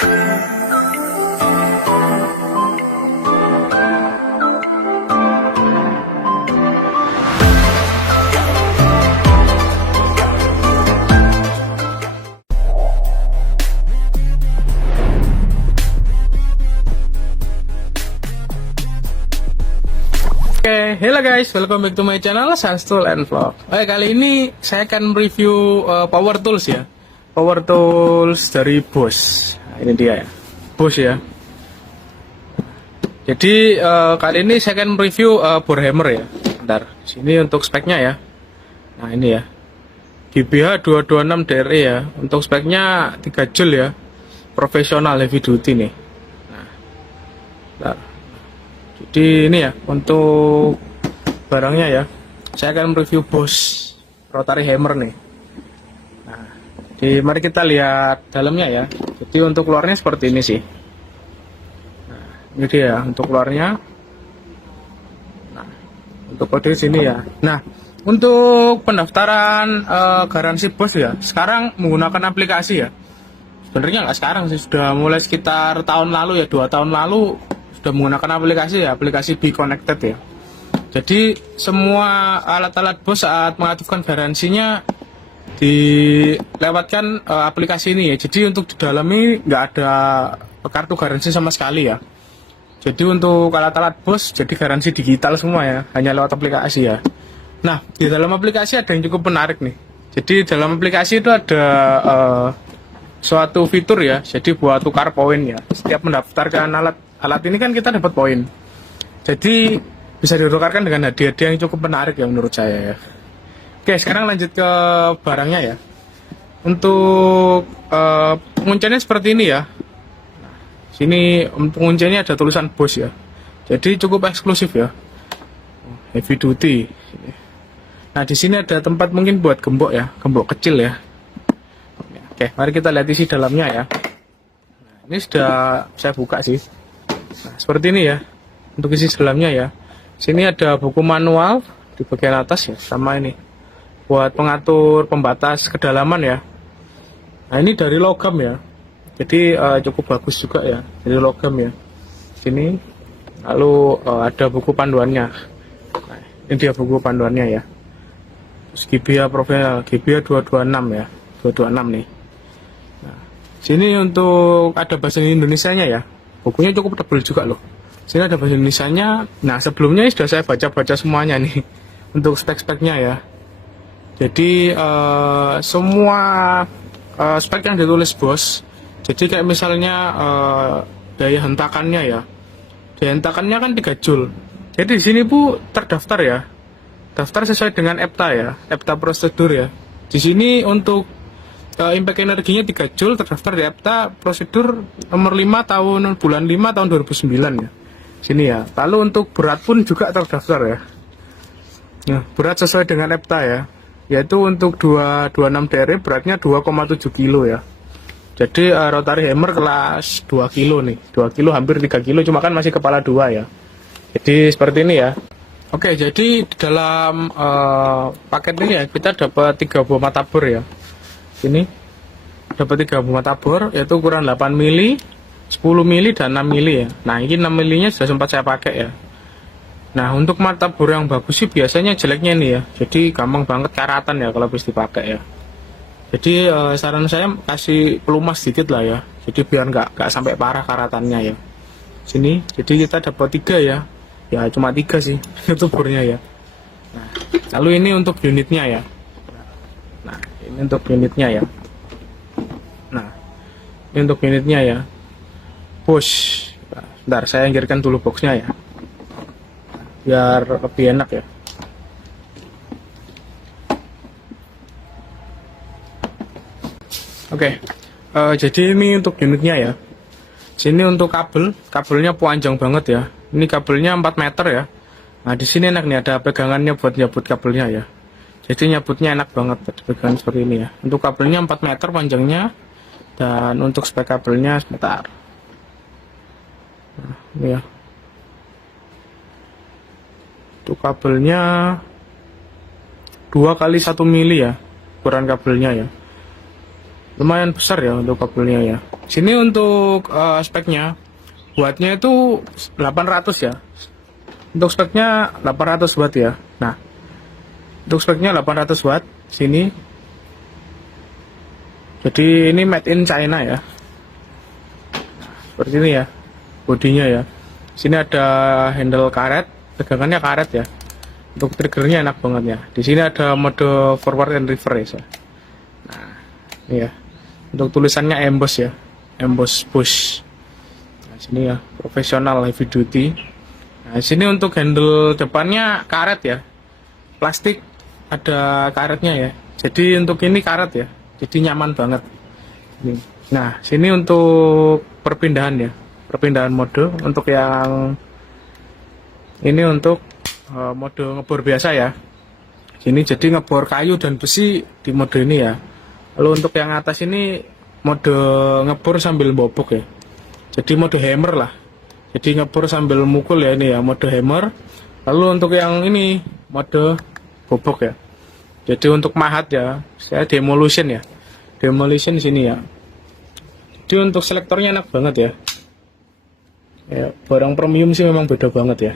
Oke, hello guys, welcome back to my channel Sanstool and Vlog. Kali ini saya akan review power tools ya. Power tools dari Bosch. Nah, ini dia ya. Bosch ya. Jadi kali ini saya akan review bore hammer ya. Bentar, sini untuk speknya ya. Nah, ini ya. GBH 226 DRE ya. Untuk speknya 3 joule ya. Profesional heavy duty nih. Nah. Bentar. Jadi ini ya untuk barangnya ya, saya akan review Bosch rotary hammer nih. Nah, jadi mari kita lihat dalamnya ya. Jadi untuk luarnya seperti ini sih. Nah, ini dia untuk luarnya. Nah, untuk kode sini ya. Nah, untuk pendaftaran garansi Bosch ya, sekarang menggunakan aplikasi ya. Sebenarnya nggak sekarang sih, sudah mulai sekitar tahun lalu ya, 2 tahun lalu. Sudah menggunakan aplikasi ya, aplikasi Be Connected ya. Jadi semua alat-alat Bosch saat mengaktifkan garansinya dilewatkan aplikasi ini ya. Jadi untuk di dalam ini nggak ada kartu garansi sama sekali ya. Jadi untuk alat-alat Bosch jadi garansi digital semua ya, hanya lewat aplikasi ya. Nah, di dalam aplikasi ada yang cukup menarik nih. Jadi dalam aplikasi itu ada suatu fitur ya, jadi buat tukar poin ya. Setiap mendaftarkan alat ini kan kita dapat poin. Jadi bisa ditukarkan dengan hadiah-hadiah yang cukup menarik ya menurut saya ya. Oke, sekarang lanjut ke barangnya ya. Untuk pengunciannya seperti ini ya. Nah, sini pengunciannya ada tulisan Bosch ya. Jadi cukup eksklusif ya. Heavy duty. Nah, di sini ada tempat mungkin buat gembok ya, gembok kecil ya. Oke, mari kita lihat isi dalamnya ya. Nah, ini sudah saya buka sih. Nah, seperti ini ya untuk isi dalamnya ya. Sini ada buku manual di bagian atas ya, sama ini buat pengatur pembatas kedalaman ya. Nah, ini dari logam ya, jadi cukup bagus juga ya, dari logam ya. Sini lalu ada buku panduannya. Nah, ini dia buku panduannya ya. Terus GBH profesional, GBH 226 ya, 226 nih. Nah, sini untuk ada bahasa Indonesianya ya. Bukunya cukup tebal juga loh. Sini ada bahasa Indonesianya. Nah, sebelumnya sudah saya baca-baca semuanya nih untuk spek-speknya ya. Jadi semua spek yang ditulis Bosch. Jadi kayak misalnya daya hentakannya ya. Daya hentakannya kan 3 joule. Jadi di sini Bu terdaftar ya. Daftar sesuai dengan EPTA ya, EPTA prosedur ya. Di sini untuk impact energinya 3 joule terdaftar di EPTA prosedur nomor 5 tahun bulan 5 tahun 2009 ya. Sini ya. Lalu untuk berat pun juga terdaftar ya. Nah, berat sesuai dengan EPTA ya. Yaitu untuk 226 DRE beratnya 2,7 kilo ya. Jadi rotary hammer kelas 2 kilo nih. 2 kilo hampir 3 kilo, cuma kan masih kepala 2 ya. Jadi seperti ini ya. Oke, jadi di dalam paket ini ya kita dapat 3 buah mata bor ya. Ini dapat 3 buah mata bor, yaitu ukuran 8 mili, 10 mili dan 6 mili ya. Nah, ini 6 milinya sudah sempat saya pakai ya. Nah, untuk mata bor yang bagus sih biasanya jeleknya nih ya. Jadi gampang banget karatan ya kalau habis dipakai ya. Jadi saran saya kasih pelumas sedikit lah ya. Jadi biar nggak sampai parah karatannya ya. Sini, jadi kita dapat 3 ya. Ya cuma 3 sih itu bornya ya. Nah, lalu ini untuk unitnya ya. Nah, ini untuk unitnya ya. Nah, ini untuk unitnya ya. Bosch. Bentar, saya anggirkan dulu boxnya ya, biar lebih enak ya. Oke, jadi ini untuk unitnya ya. Sini untuk kabelnya panjang banget ya. Ini kabelnya 4 meter ya. Nah, di sini enak nih, ada pegangannya buat nyabut kabelnya ya. Jadi nyabutnya enak banget, pegangan seperti ini ya. Untuk kabelnya 4 meter panjangnya. Dan untuk spek kabelnya sebentar. Nah, ini ya. Untuk kabelnya 2 kali 1 mili ya, ukuran kabelnya ya. lumayan besar ya untuk kabelnya ya. Sini untuk speknya, wattnya itu 800 ya. Untuk speknya 800 watt ya. Nah, untuk speknya 800 watt sini. Jadi ini made in China ya. Seperti ini ya bodinya ya. Sini ada handle karet, pegangannya karet ya. Untuk triggernya enak banget ya. Di sini ada mode forward and reverse ya. Nah, ini ya. Untuk tulisannya emboss ya, emboss push. Nah, sini ya profesional heavy duty. Nah, sini untuk handle depannya karet ya, plastik, ada karetnya ya. Jadi untuk ini karet ya, jadi nyaman banget. Nah, sini untuk perpindahan ya, perpindahan mode. Untuk yang ini untuk mode ngebor biasa ya. Sini jadi ngebor kayu dan besi di mode ini ya. Lalu untuk yang atas ini mode ngebor sambil bobok ya. Jadi mode hammer lah. Jadi ngebor sambil mukul ya, ini ya mode hammer. Lalu untuk yang ini mode bobok ya. Jadi untuk mahat ya, saya demolition ya. Demolition di sini ya. Jadi untuk selektornya enak banget ya. Ya, barang premium sih memang beda banget ya.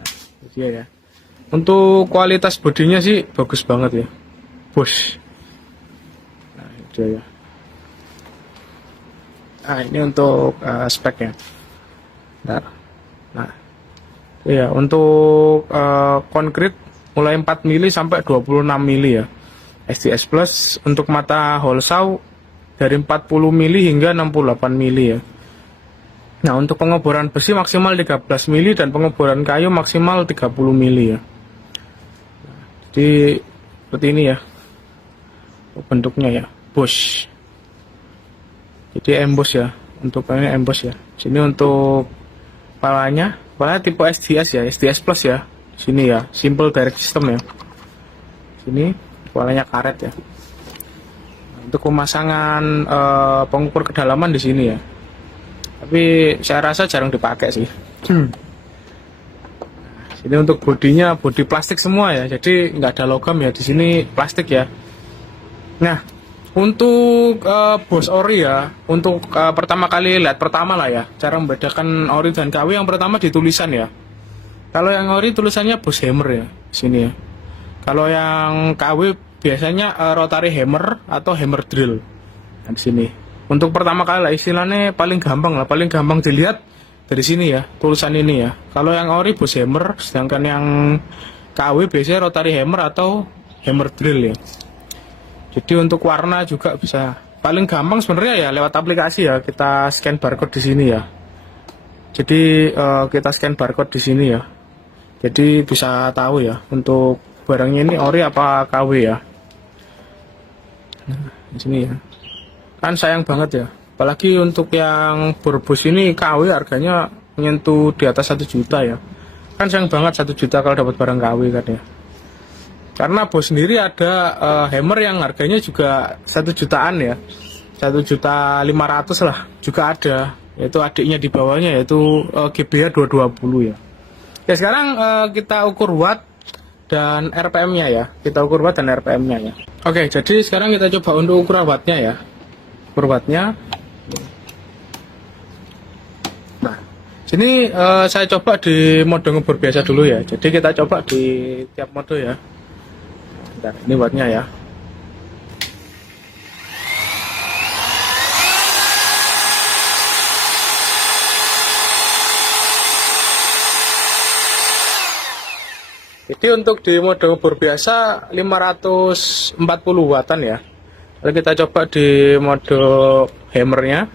Nah, ya. Untuk kualitas bodinya sih bagus banget ya. Bosch. Nah, itu ya. Nah, ini untuk speknya. Nah, ya untuk konkret mulai 4 mili sampai 26 mili ya. SDS Plus untuk mata hole saw dari 40 mili hingga 68 mili ya. Nah, untuk pengeboran besi maksimal 13 mili dan pengeboran kayu maksimal 30 mili ya. Jadi seperti ini ya bentuknya ya, Bosch. Jadi emboss ya, untuk ini emboss ya. Sini untuk palanya tipe SDS ya, SDS Plus ya. Sini ya, simple direct system ya. Sini palanya karet ya. Untuk pemasangan pengukur kedalaman di sini ya. Tapi saya rasa jarang dipakai sih. Sini untuk bodinya bodi plastik semua ya. Jadi nggak ada logam ya, di sini plastik ya. Nah, untuk Bosch ori ya, untuk pertama kali lihat pertama lah ya, cara membedakan ori dan KW yang pertama di tulisan ya. Kalau yang ori tulisannya Bosch hammer ya, sini ya. Kalau yang KW biasanya rotary hammer atau hammer drill. Nah, di sini. Untuk pertama kali lah istilahnya paling gampang dilihat dari sini ya, tulisan ini ya. Kalau yang ori Bosch hammer, sedangkan yang KW biasanya rotary hammer atau hammer drill ya. Jadi untuk warna juga bisa. Paling gampang sebenarnya ya lewat aplikasi ya, kita scan barcode di sini ya. Jadi kita scan barcode di sini ya. Jadi bisa tahu ya untuk barangnya ini ori apa KW ya. Nah, di sini ya. Kan sayang banget ya. Apalagi untuk yang Bosch ini KW harganya menyentuh di atas 1 juta ya. Kan sayang banget 1 juta kalau dapat barang KW kan ya. Karena Bosch sendiri ada hammer yang harganya juga 1 jutaan ya. 1.500.000 lah juga ada. Yaitu adiknya di bawahnya yaitu GBH 220 ya. Ya sekarang kita ukur watt dan RPM-nya ya. Kita ukur watt dan RPM-nya ya. Oke, jadi sekarang kita coba untuk ukuran wattnya ya. Ukur wattnya. Nah, sini saya coba di mode ngebor biasa dulu ya. Jadi kita coba di tiap mode ya. Bentar, ini wattnya ya. Jadi untuk di mode ngebor biasa 540 wattan ya. Lalu kita coba di mode hammernya.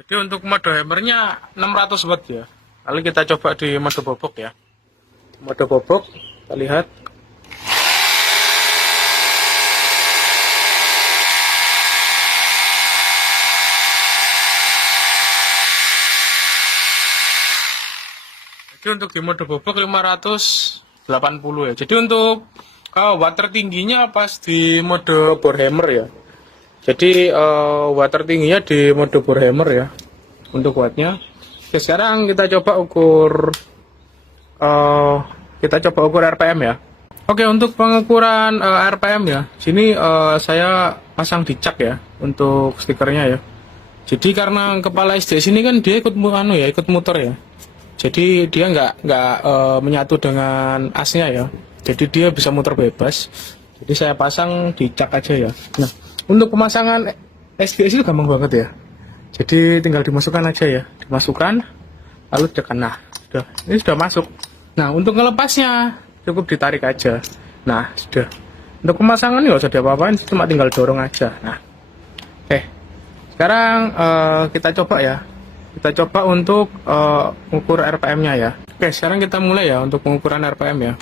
Jadi untuk mode hammernya 600 watt ya. Lalu kita coba di mode bobok ya. Mode bobok, kita lihat. Jadi untuk di mode bobok 580 ya. Jadi untuk Water tingginya pas di mode bore hammer ya. Jadi water tingginya di mode bore hammer ya untuk wattnya. Oke, sekarang kita coba ukur eh, RPM ya. Oke, untuk pengukuran RPM ya, sini saya pasang di cak ya untuk stikernya ya. Jadi karena kepala SDS ini kan dia ikut muter ya. Jadi dia nggak menyatu dengan asnya ya. Jadi dia bisa muter bebas. Jadi saya pasang di cak aja ya. Nah, untuk pemasangan SDS itu gampang banget ya. Jadi tinggal dimasukkan aja ya. Dimasukkan, lalu tekan. Nah, sudah. Ini sudah masuk. Nah, untuk ngelepasnya cukup ditarik aja. Nah, sudah. Untuk pemasangan nggak usah diapa-apain, cuma tinggal dorong aja. Nah, oke. Sekarang kita coba ya. Kita coba untuk mengukur RPM-nya ya. Oke, sekarang kita mulai ya untuk pengukuran RPM ya.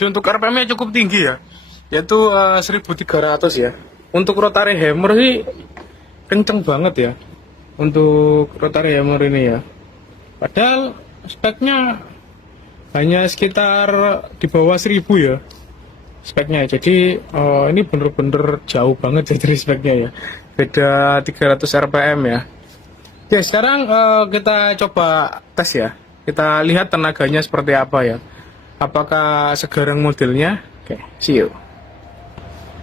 Jadi untuk RPM-nya cukup tinggi ya, yaitu 1300 ya. Untuk rotary hammer sih kenceng banget ya. Untuk rotary hammer ini ya. Padahal speknya hanya sekitar di bawah 1000 ya speknya. Jadi ini bener-bener jauh banget ya dari speknya ya. Beda 300 RPM ya. Oke, sekarang kita coba tes ya. Kita lihat tenaganya seperti apa ya. Apakah segarang modelnya? Oke, see you.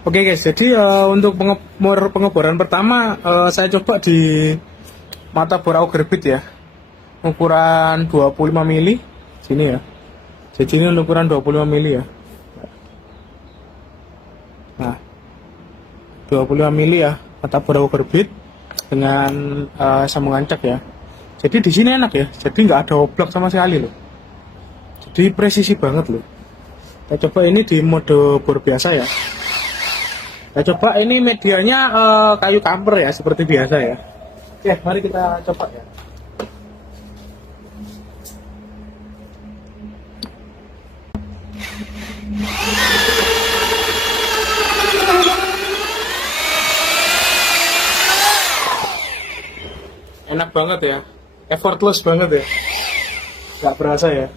Oke guys, jadi untuk pengeboran pertama saya coba di mata bor auger bit ya. Ukuran 25 mili sini ya. Jadi ini ukuran 25 mili ya. Nah, 25 mili ya mata bor auger bit dengan sambungan cak ya. Jadi di sini enak ya. Jadi nggak ada oblak sama sekali loh. Jadi presisi banget loh. Kita coba ini di mode bor biasa ya. Kita coba ini medianya kayu kamper ya seperti biasa ya. Oke, mari kita coba ya. Enak banget ya, effortless banget ya, nggak berasa ya.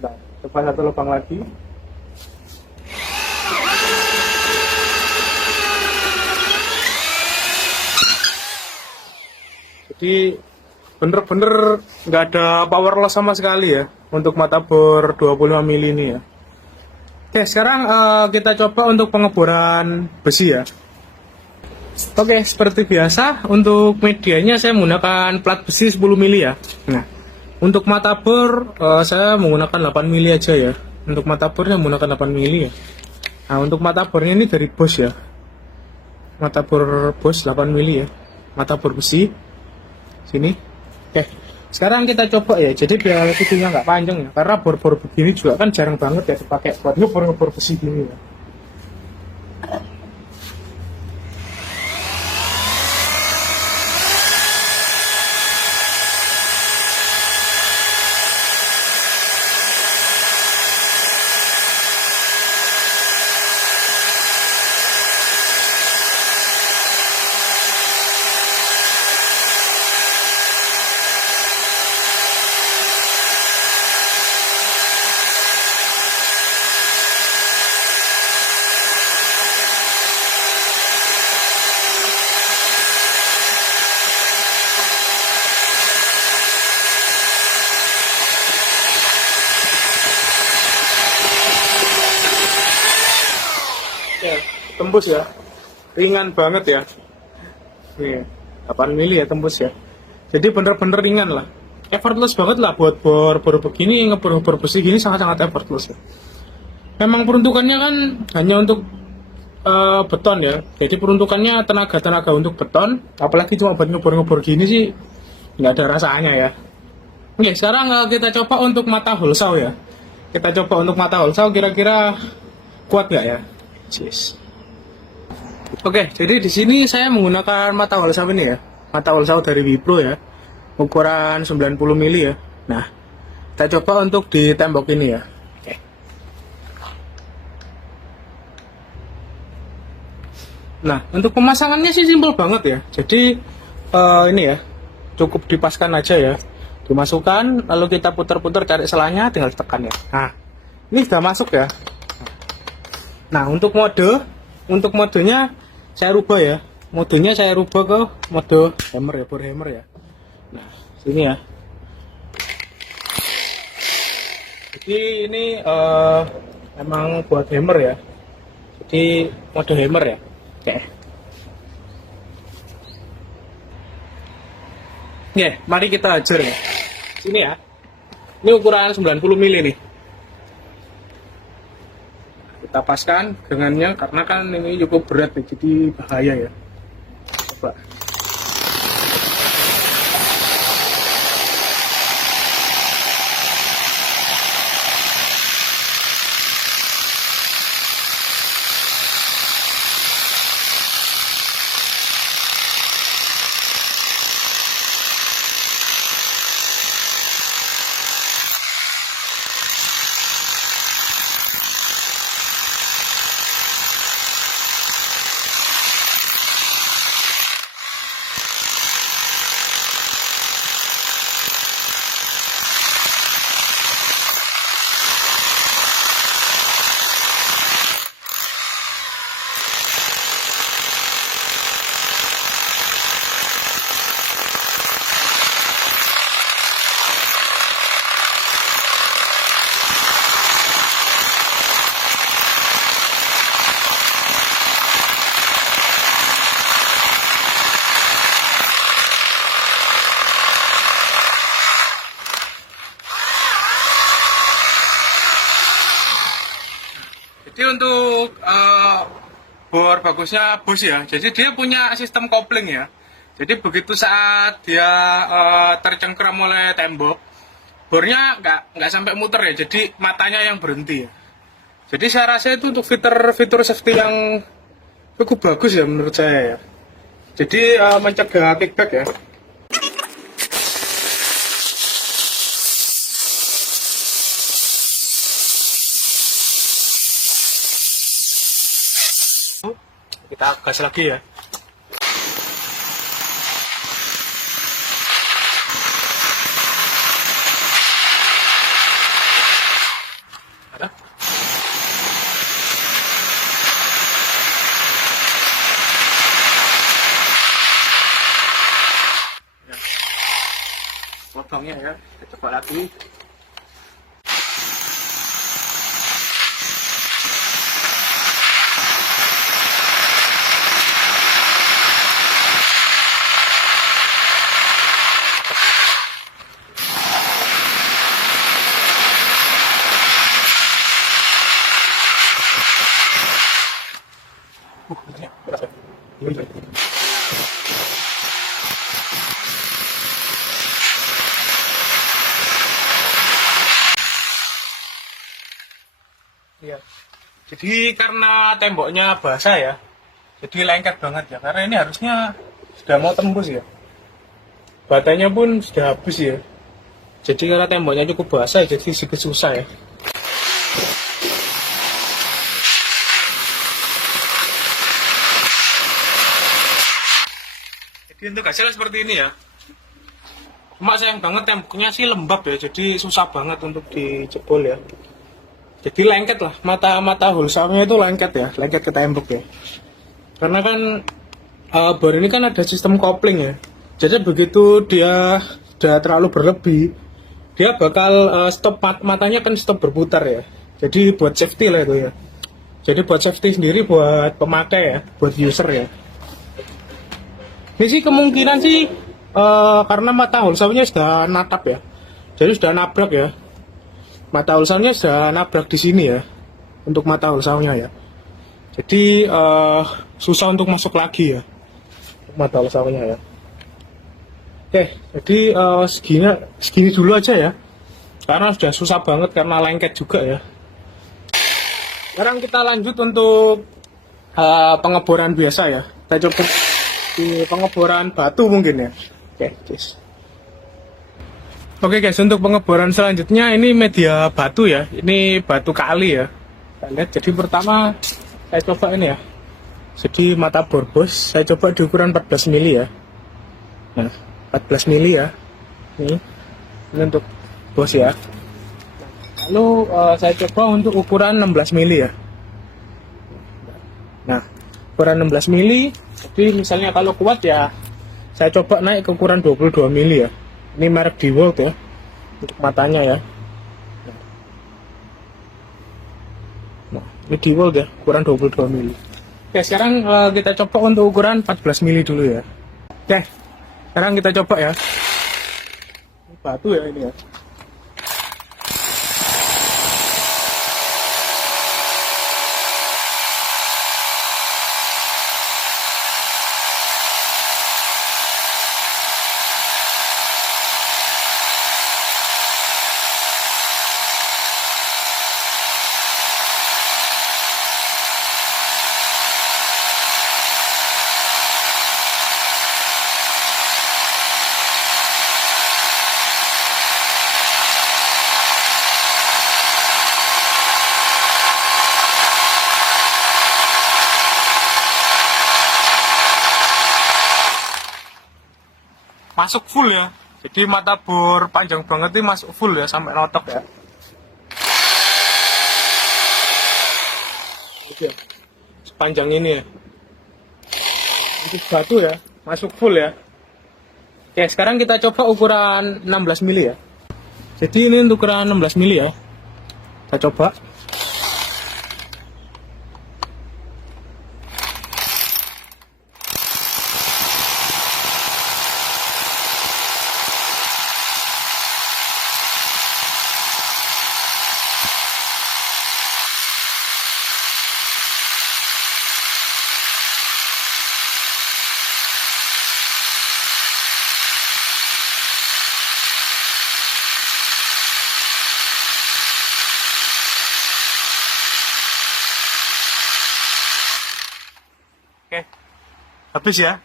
Nah, coba satu lubang lagi. Jadi bener-bener nggak ada power loss sama sekali ya untuk mata bor 25 mili ini ya. Oke, sekarang kita coba untuk pengeboran besi ya. Oke, seperti biasa untuk medianya saya menggunakan plat besi 10 mili ya. Nah, untuk mata bor saya menggunakan 8 mili aja ya. Untuk mata bornya menggunakan 8 mili ya. Nah, untuk mata bornya ini dari Bosch ya. Mata bor Bosch 8 mili ya. Mata bor besi. Sini. Oke. Sekarang kita coba ya. Jadi biar videonya nggak panjang ya. Karena bor-bor begini juga kan jarang banget ya dipakai buat ngebor besi gini ya. Ya, tembus ya, ringan banget ya. Nih, 8 mili ya tembus ya. Jadi bener-bener ringan lah, effortless banget lah buat bor begini, ngebor besi gini sangat-sangat effortless ya. Memang peruntukannya kan hanya untuk beton ya. Jadi peruntukannya tenaga untuk beton, apalagi cuma buat ngebor gini sih nggak ada rasanya ya. Oke, sekarang kita coba untuk mata holsaw ya. Kita coba untuk mata holsaw kira-kira kuat nggak ya? Yes. Oke, jadi di sini saya menggunakan mata holsaw ini ya, mata holsaw dari Wipro ya, ukuran 90 mili ya. Nah, kita coba untuk di tembok ini ya. Oke. Nah, untuk pemasangannya sih simpel banget ya. Jadi ini ya, cukup dipaskan aja ya, dimasukkan, lalu kita putar-putar cari selanya, tinggal tekan ya. Nah, ini sudah masuk ya. Nah, untuk modenya saya rubah ya. Modenya saya rubah ke mode hammer ya, bore hammer ya. Nah, sini ya. Jadi ini emang buat hammer ya. Jadi mode hammer ya. Oke. Oke, mari kita ajar ya. Sini ya. Ini ukuran 90 mili nih. Kita paskan dengannya karena kan ini cukup berat ya, jadi bahaya ya. Coba. Jadi untuk bor bagusnya Bosch ya. Jadi dia punya sistem kopling ya. Jadi begitu saat dia tercengkram oleh tembok, bornya nggak sampai muter ya. Jadi matanya yang berhenti ya. Jadi saya rasa itu untuk fitur safety yang cukup bagus ya menurut saya ya. Jadi mencegah kickback ya. Kita gas lagi ya. Ada? Ya. Lubangnya ya, kita coba lagi. Ya. Jadi karena temboknya basah ya, jadi lengket banget ya. Karena ini harusnya sudah mau tembus ya. Batanya pun sudah habis ya. Jadi karena temboknya cukup basah, jadi sedikit susah ya. Jadi untuk hasilnya seperti ini ya. Cuma sayang banget temboknya sih lembab ya, jadi susah banget untuk dijebol ya. Jadi lengket lah, mata holsawnya itu lengket ya, lengket ke tembok ya. Karena kan bor ini kan ada sistem kopling ya. Jadi begitu dia sudah terlalu berlebih, dia bakal stop matanya kan stop berputar ya. Jadi buat safety lah itu ya. Jadi buat safety sendiri buat pemakai ya, buat user ya. Ini sih kemungkinan sih karena mata holsawnya sudah natap ya. Jadi sudah nabrak ya. Mata holsawnya sudah nabrak di sini ya, untuk mata holsawnya ya. Jadi susah untuk masuk lagi ya, mata holsawnya ya. Oke, jadi segini dulu aja ya, karena sudah susah banget karena lengket juga ya. Sekarang kita lanjut untuk pengeboran biasa ya. Kita coba di pengeboran batu mungkin ya. Oke, guys. Oke guys, untuk pengeboran selanjutnya ini media batu ya. Ini batu kali ya. Kita lihat. Jadi pertama saya coba ini ya. Jadi mata bor bos saya coba di ukuran 14 mili ya. Nah, 14 mili ya. Ini untuk bos ya. Lalu saya coba untuk ukuran 16 mili ya. Nah, ukuran 16 mili. Jadi misalnya kalau kuat ya, saya coba naik ke ukuran 22 mili ya. Ini merek DeWalt ya, untuk matanya ya. Nah, ini DeWalt ya, ukuran 22 mili. Oke, sekarang kita coba untuk ukuran 14 mili dulu ya. Oke, sekarang kita coba ya. Ini batu ya ini ya. Masuk full ya, jadi mata bor panjang banget ini masuk full ya sampai notok ya. Oke, sepanjang ini ya, untuk batu ya masuk full ya. Oke, sekarang kita coba ukuran 16 mili ya. Jadi ini untuk ukuran 16 mili ya, kita coba. Oke, habis ya.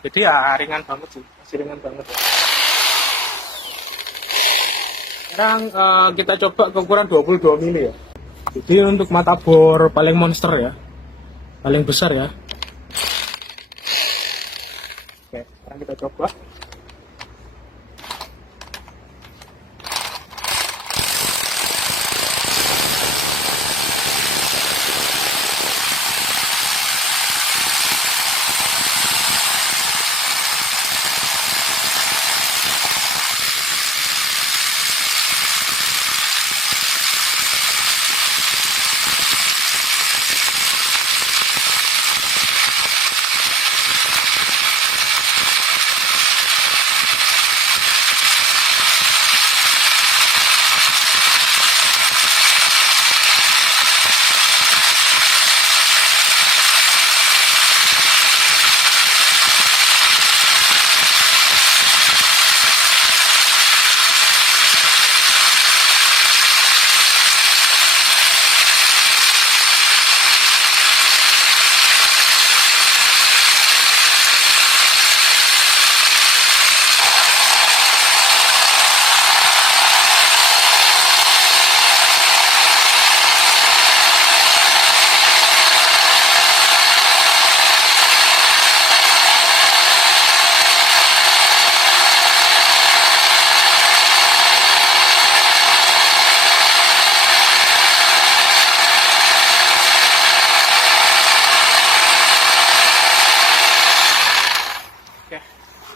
Jadi ya ringan banget sih, masih ringan banget ya. Sekarang kita coba ke ukuran 22 mili ya. Jadi untuk mata bor paling monster ya, paling besar ya. Oke, sekarang kita coba.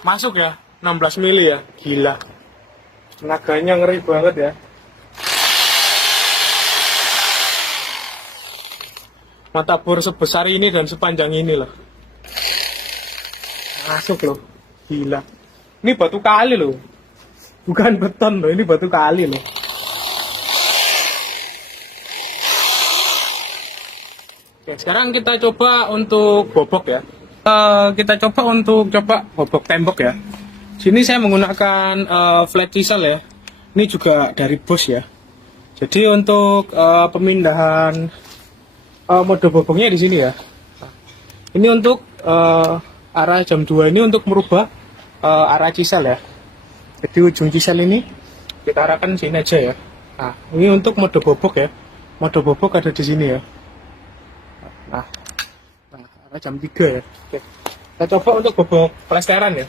Masuk ya, 16 mili ya, gila. Tenaganya ngeri banget ya. Mata bor sebesar ini dan sepanjang ini loh. Masuk loh, gila. Ini batu kali loh, bukan beton loh, ini batu kali loh. Oke, sekarang kita coba untuk bobok ya. Kita coba untuk bobok tembok ya. Sini saya menggunakan flat chisel ya. Ini juga dari Bosch ya. Jadi untuk pemindahan mode bobongnya di sini ya. Ini untuk arah jam 2 ini untuk merubah arah cisel ya. Jadi ujung cisel ini kita arahkan sini aja ya. Nah, ini untuk mode bobok ya. Mode bobok ada di sini ya. Nah, arah jam 3 ya. Oke. Kita coba untuk bobok plesteran ya.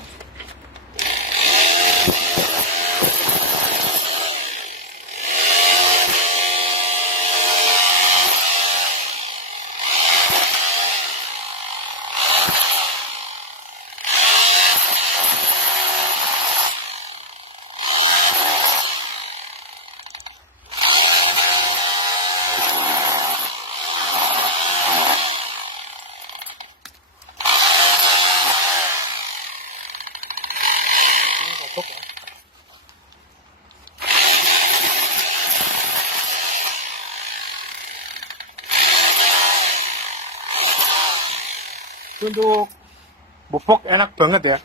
Bobok ya. Untuk bobok enak banget ya.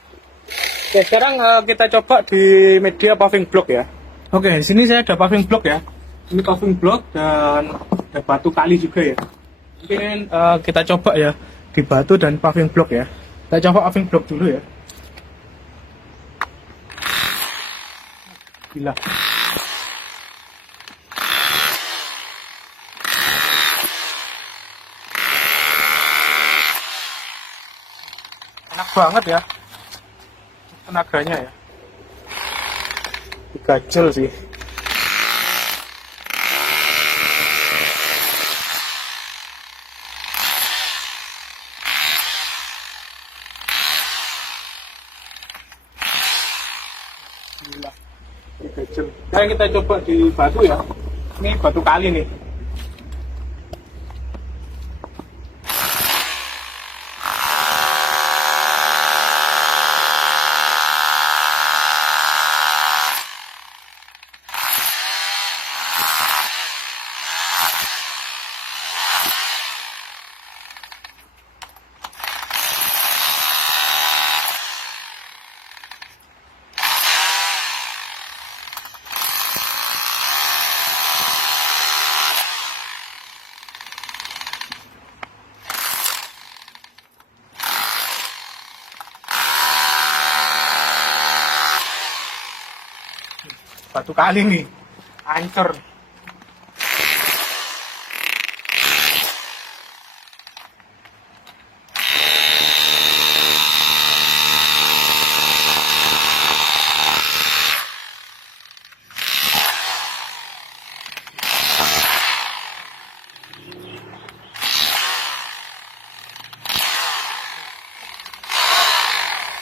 Oke, sekarang kita coba di media paving block ya. Oke, di sini saya ada paving block ya. Ini paving block dan ada batu kali juga ya. Mungkin kita coba ya di batu dan paving block ya. Kita coba paving block dulu ya. Gila. Enak banget ya. Tenaganya ya. Digajel sih. Gila. Digajel. Sekarang kita coba di batu ya. Ini batu kali nih. Batu kali nih. Hancur.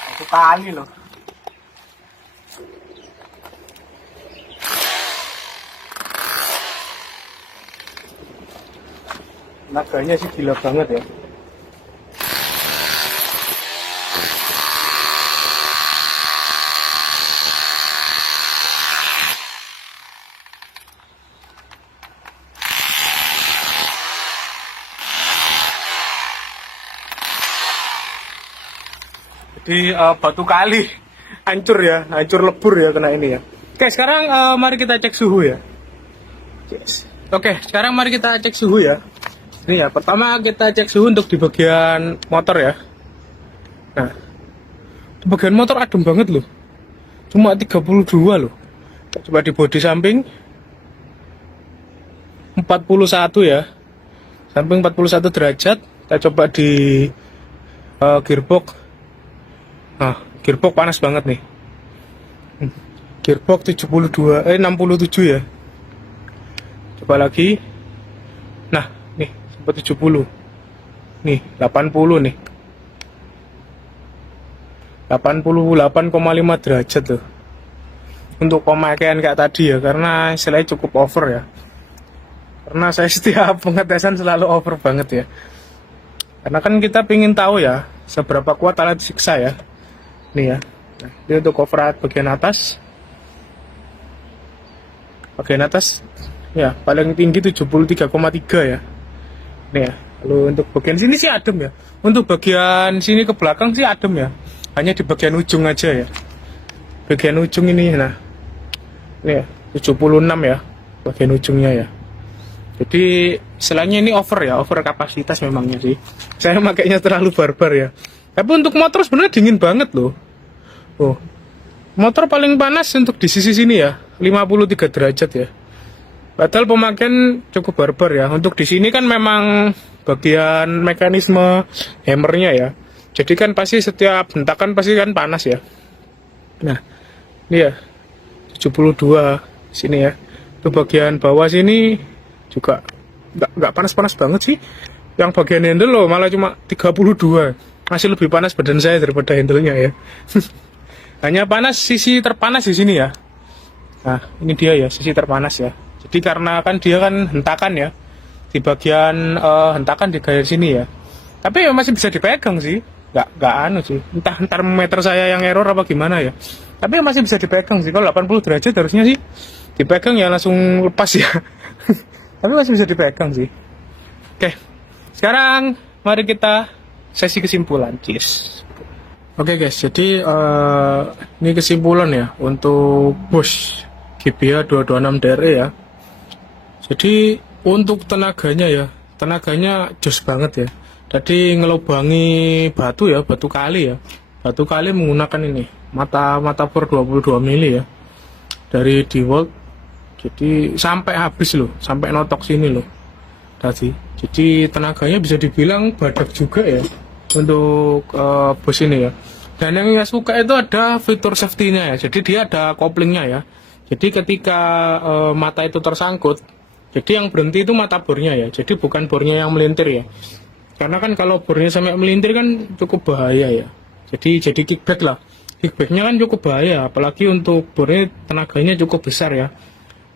Batu kali loh. Naganya sih gila banget ya. Jadi batu kali hancur ya, hancur lebur ya kena ini ya. Oke, sekarang mari kita cek suhu ya. Yes. Oke, sekarang mari kita cek suhu ya. Ini ya, pertama kita cek suhu untuk di bagian motor ya. Nah, di bagian motor adem banget loh. Cuma 32 loh. Coba di bodi samping 41 ya. Samping 41 derajat. Kita coba di gearbox. Nah, gearbox panas banget nih. Gearbox 67 ya. Coba lagi. Nah, nih 70. Nih 80 nih. 88,5 derajat tuh. Untuk pemakaian kayak tadi ya, karena istilahnya cukup over ya. Karena saya setiap pengetesan selalu over banget ya. Karena kan kita pingin tahu ya seberapa kuat alat siksa ya. Nih ya. Nah, ini untuk override bagian atas. Bagian atas ya paling tinggi 73,3 ya. Nih ya. Lalu untuk bagian sini sih adem ya. Untuk bagian sini ke belakang sih adem ya. Hanya di bagian ujung aja ya. Bagian ujung ini nah. Nih ya, 76 ya bagian ujungnya ya. Jadi istilahnya ini over kapasitas memangnya sih. Saya makainya terlalu barbar ya. Tapi untuk motor sebenarnya dingin banget loh. Oh, motor paling panas untuk di sisi sini ya, 53 derajat ya. Padahal pemakaian cukup barbar ya. Untuk di sini kan memang bagian mekanisme hammernya ya. Jadi kan pasti setiap hentakan pasti kan panas ya. Nah, ini ya 72 sini ya. Itu bagian bawah sini juga nggak panas-panas banget sih. Yang bagian handle loh malah cuma 32. Masih lebih panas badan saya daripada handle-nya ya. Hanya panas sisi terpanas di sini ya. Nah, ini dia ya sisi terpanas ya. Jadi karena kan dia kan hentakan ya. Di bagian hentakan di garis sini ya. Tapi ya masih bisa dipegang sih. Nggak anu sih. Entah termometer saya yang error apa gimana ya. Tapi ya masih bisa dipegang sih. Kalau 80 derajat harusnya sih dipegang ya langsung lepas ya. Tapi masih bisa dipegang sih. Oke. Sekarang mari kita sesi kesimpulan. Cheers. Oke guys, jadi ini kesimpulan ya untuk Bosch GBH 226 DRE ya. Jadi untuk tenaganya jos banget ya. Jadi ngelubangi batu ya, batu kali ya. Batu kali menggunakan ini mata bor 22 mili ya. Dari DeWalt. Jadi sampai habis loh, sampai notok sini loh. Jadi tenaganya bisa dibilang badak juga ya untuk Bosch ini ya. Dan yang saya suka itu ada fitur safety-nya ya. Jadi dia ada koplingnya ya. Jadi ketika mata itu tersangkut, jadi yang berhenti itu mata bornya ya. Jadi bukan bornya yang melintir ya. Karena kan kalau bornya sampai melintir kan cukup bahaya ya. Jadi kickback lah. Kickbacknya kan cukup bahaya. Apalagi untuk bornya tenaganya cukup besar ya.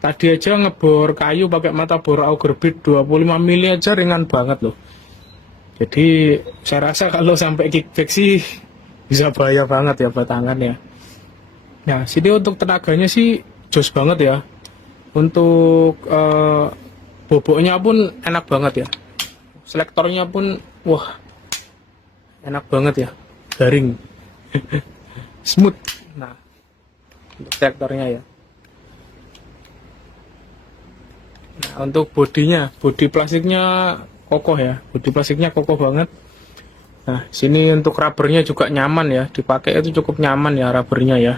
Tadi aja ngebor kayu pakai mata bor auger bit 25 mili aja ringan banget loh. Jadi saya rasa kalau sampai kickback sih bisa bahaya banget ya buat tangan ya. Nah, sini untuk tenaganya sih jos banget ya. Untuk boboknya pun enak banget ya. Selektornya pun wah enak banget ya. Garing. Smooth. Nah, untuk selektornya ya. Nah, untuk bodinya, bodi plastiknya kokoh ya. Bodi plastiknya kokoh banget. Nah, sini untuk rubbernya juga nyaman ya. Dipakai itu cukup nyaman ya rubbernya ya.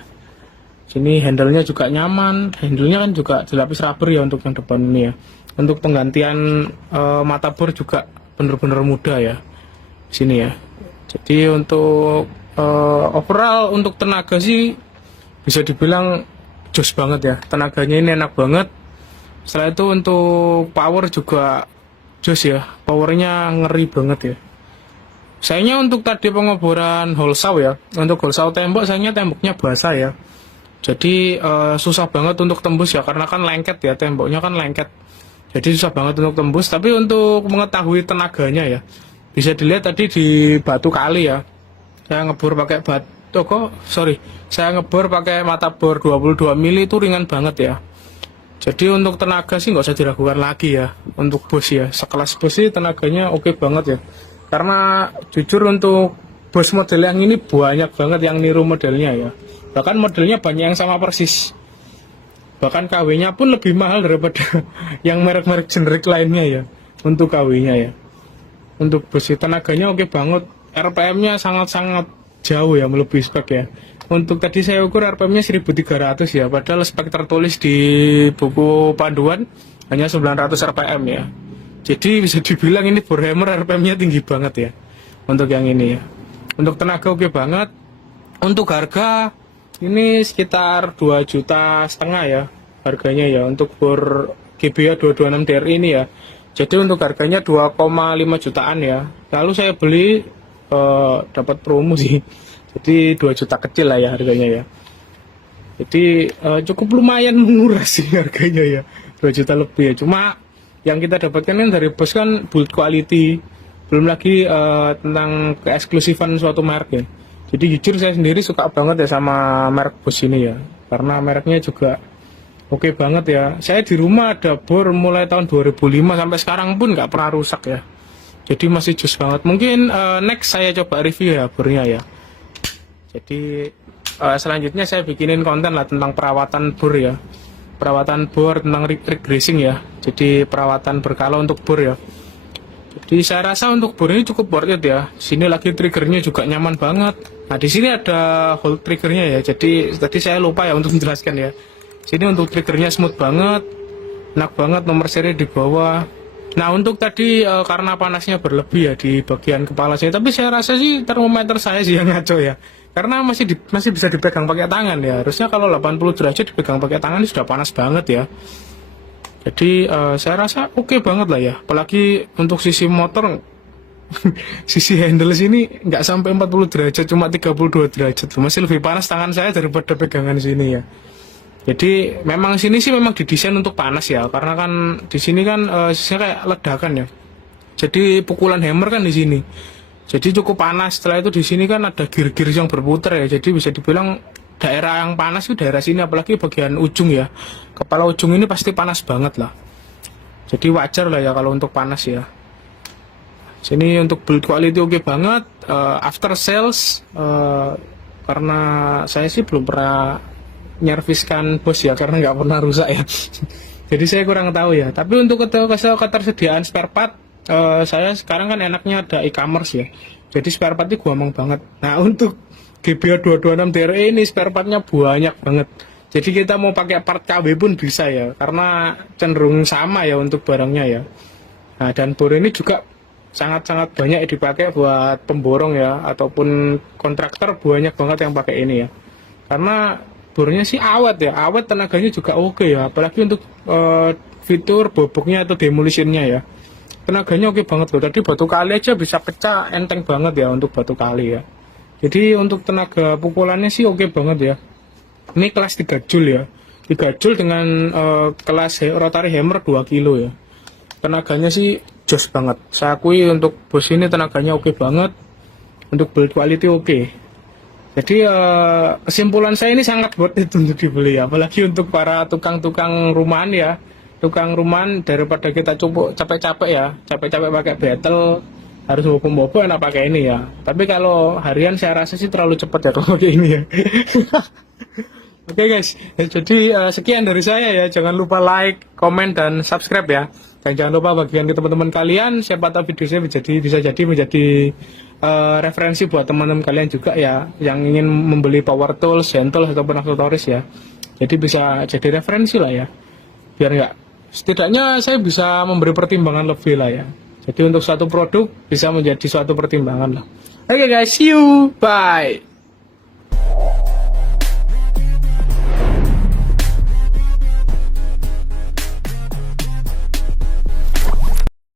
Sini handle-nya juga nyaman. Handle-nya kan juga dilapis rubber ya untuk yang depan ini ya. Untuk penggantian mata bor juga bener-bener mudah ya. Sini ya. Jadi untuk overall untuk tenaga sih bisa dibilang jos banget ya. Tenaganya ini enak banget. Setelah itu untuk power juga jos ya. Powernya ngeri banget ya. Sayangnya untuk tadi pengeboran hole saw ya. Untuk hole saw tembok sayangnya temboknya basah ya. Jadi susah banget untuk tembus ya, karena kan lengket ya, temboknya kan lengket. Jadi susah banget untuk tembus. Tapi untuk mengetahui tenaganya ya, bisa dilihat tadi di batu kali ya. Saya ngebor pakai saya ngebor pakai mata bor 22 mili itu ringan banget ya. Jadi untuk tenaga sih nggak usah diragukan lagi ya. Untuk Bosch ya, sekelas Bosch sih tenaganya oke banget ya. Karena jujur untuk Bosch model yang ini banyak banget yang niru modelnya ya. Bahkan modelnya banyak yang sama persis. Bahkan KW-nya pun lebih mahal daripada yang merek-merek generik lainnya ya. Untuk KW-nya ya. Untuk Bosch tenaganya oke banget. RPM-nya sangat-sangat jauh ya melebihi spek ya. Untuk tadi saya ukur RPM-nya 1300 ya. Padahal spek tertulis di buku panduan hanya 900 RPM ya. Jadi bisa dibilang ini Borehammer RPM-nya tinggi banget ya. Untuk yang ini ya. Untuk tenaga oke banget. Untuk harga ini sekitar 2,5 juta ya harganya ya untuk bor GBH 226 DRI ini ya. Jadi untuk harganya 2,5 jutaan ya. Lalu saya beli dapat promo sih. Jadi 2 juta kecil lah ya harganya ya. Jadi cukup lumayan menguras sih harganya ya. 2 juta lebih ya. Cuma yang kita dapatkan kan dari Bosch kan build quality. Belum lagi tentang keeksklusifan suatu merek ya. Jadi jujur saya sendiri suka banget ya sama merek Bosch ini ya. Karena mereknya juga oke banget ya. Saya di rumah ada bor mulai tahun 2005 sampai sekarang pun nggak pernah rusak ya. Jadi masih jos banget. Mungkin next saya coba review ya bornya ya. Jadi selanjutnya saya bikinin konten lah tentang perawatan bor ya. perawatan bor, tentang rig racing ya. Jadi perawatan berkala untuk bor ya. Jadi saya rasa untuk bor ini cukup worth it ya. Sini lagi triggernya juga nyaman banget. Nah di sini ada hold triggernya ya. Jadi tadi saya lupa ya untuk menjelaskan ya. Sini untuk triggernya smooth banget, enak banget, nomor seri di bawah. Nah untuk tadi karena panasnya berlebih ya di bagian kepala saya, tapi saya rasa sih termometer saya sih yang ngaco ya, karena masih bisa dipegang pakai tangan ya. Harusnya kalau 80 derajat dipegang pakai tangan ini sudah panas banget ya. Jadi saya rasa oke banget lah ya, apalagi untuk sisi motor sisi handle sini nggak sampai 40 derajat, cuma 32 derajat, masih lebih panas tangan saya daripada pegangan sini ya. Jadi memang sini sih memang didesain untuk panas ya, karena kan di sini kan sisinya kayak ledakan ya. Jadi pukulan hammer kan di sini. Jadi cukup panas. Setelah itu di sini kan ada gear-gear yang berputar ya. Jadi bisa dibilang daerah yang panas itu daerah sini, apalagi bagian ujung ya. Kepala ujung ini pasti panas banget lah. Jadi wajar lah ya kalau untuk panas ya. Sini untuk build quality oke banget. After sales karena saya sih belum pernah nyerviskan bos ya, karena nggak pernah rusak ya. Jadi saya kurang tahu ya. Tapi untuk ketersediaan spare part, saya sekarang kan enaknya ada e-commerce ya. Jadi spare partnya gampang banget. Nah untuk GBA 226 DRE ini spare partnya banyak banget. Jadi kita mau pakai part KW pun bisa ya, karena cenderung sama ya untuk barangnya ya. Nah dan bor ini juga sangat-sangat banyak dipakai buat pemborong ya, ataupun kontraktor banyak banget yang pakai ini ya. Karena bornya sih awet ya, awet, tenaganya juga oke ya, apalagi untuk fitur boboknya atau demolitionnya ya, tenaganya oke banget loh. Tadi batu kali aja bisa pecah enteng banget ya untuk batu kali ya. Jadi untuk tenaga pukulannya sih oke banget ya. Ini kelas 3 joule ya, 3 joule dengan kelas rotary hammer 2 kilo ya. Tenaganya sih jos banget, saya akui untuk bos ini tenaganya oke banget, untuk build quality oke. Jadi kesimpulan saya ini sangat worth it untuk dibeli ya, apalagi untuk para tukang-tukang rumahan ya. Tukang rumahan daripada kita coba capek-capek ya, capek-capek pakai battle, harus bobo-bobo enak pakai ini ya. Tapi kalau harian saya rasa sih terlalu cepat ya kalau pakai ini ya. Oke guys, jadi sekian dari saya ya. Jangan lupa like, komen, dan subscribe ya. Dan jangan lupa bagikan ke teman-teman kalian, siapa tahu video saya bisa jadi menjadi referensi buat teman-teman kalian juga ya, yang ingin membeli power tools, hand tools, ataupun aksesoris ya. Jadi bisa jadi referensi lah ya, biar nggak, setidaknya saya bisa memberi pertimbangan lebih lah ya. Jadi untuk suatu produk bisa menjadi suatu pertimbangan lah. Oke guys, see you, bye.